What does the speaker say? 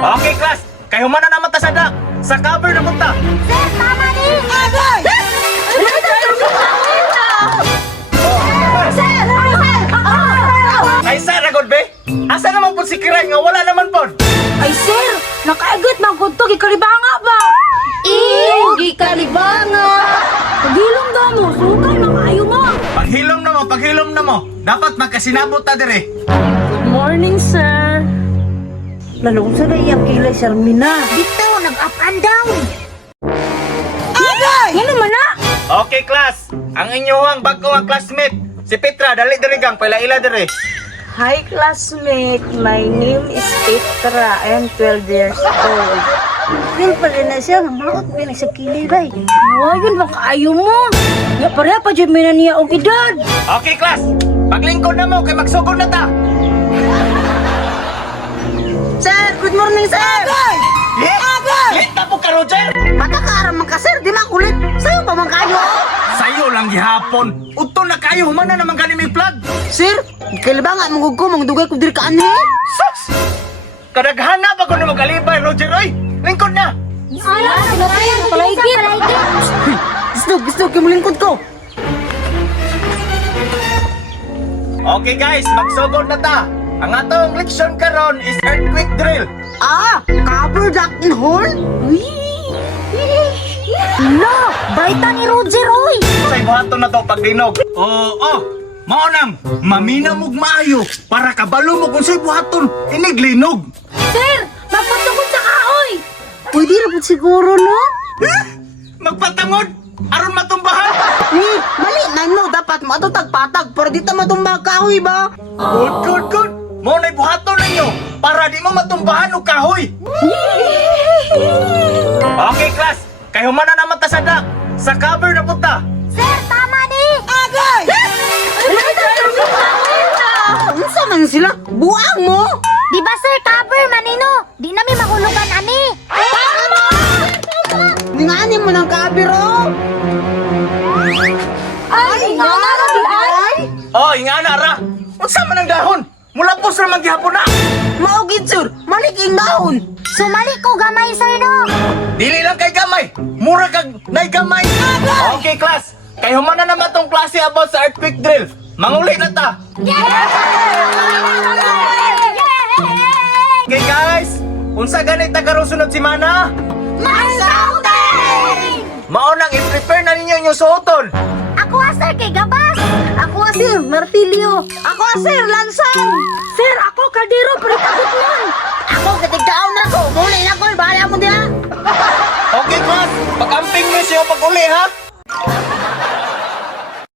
Okay, class. Kayo man na naman ta sa dak. Sa cover na punta. Sir, tama ni! Agay! Sir! Ay, sir, agad be? Asa naman po si Kiray nga wala naman po? Ay sir, nakaigot man ko to, gikalibanga ba? Gikalibanga! Pagilong daw mo, sukay na kayo mo! Paghilom na mo. Dapat magkasinabot ta dire. Good morning, sir! Lalong sa naiyak kilay, Sharmina. Dito, nag-up and down! Ano man na? Okay, class. Ang inyong bago ang classmate. Si Petra, dali dire gang, paila-ila dire. Hi, classmate. My name is Petra. I am 12 years old. Feel pala na siya. Mamakot ko yun sa kilay, bay. Ayun, makaayo mo! Nga pareha pa dyan may naniya og edad! Okay, class. Paglingkod na mo, kay magsugod na ta. Sir, good morning, sir! Late na po ka, Roger. Matakaram man ka, sir. Di makulit. Sa'yo pa man kayo. Sa'yo lang gihapon. Udto na kayo, humana naman gani may flag. Sir, kalibanga mong ko, mang dugay ko diri ka ani. Sus! Kadaghana pa ko na magalibay, Roger, oy. Lingkod na. Ala, sinasaya na palaigit! Gusto, kimulingkod ko. Okay, guys, magsugod na ta. Ang atong leksyon karon is earthquake drill. Cover that in horn? No! Baita ni Roger, oy! Say buhaton na to pagdinog. Oo, maunang, maminaw mog maayo para kabalo mo kung say buhaton iniglinog. Sir, magpatungkol sa kahoy! Pwede na po siguro, no? Magpatangod, aron matumbahan. Mali na no, dapat matutag-patag para di ta matumbag kahoy ba? Good. Mo na'y buhaton ninyo para di mo matumbahan og kahoy. Okay, class. Kayo man na naman ta sa dak. Sa cover na punta. Sir, tama ni! Agay! Unsa man sila? Buang mo! Di ba sir, cover manino? Di namin mahulugan ani! Ngani mo ng kabiro? Ay, nga na! Oh, ingana ra. Unsa man ang dahon? Mula po sa maghihapon na. Maugid sir, maliking daon! Sumali ko gamay sir no! Dili lang kay gamay. Mura kag nay gamay. Okay, class. Kayo man na naman tong klase about sa earthquake drill. Manguli na ta. Okay, guys. Unsa ganit na karon sunod semana? Mao nang i-prepare na ninyo inyong suoton. Ako sir kay gabas! Ako sir, martilyo! Ako sir, lansang! Sir, ako kaldero, peritagot nun! Ako katigdaon na ko! Muli na ko, bahala mo diya! Okay, class. Pag-amping nyo siya pag-uli, ha?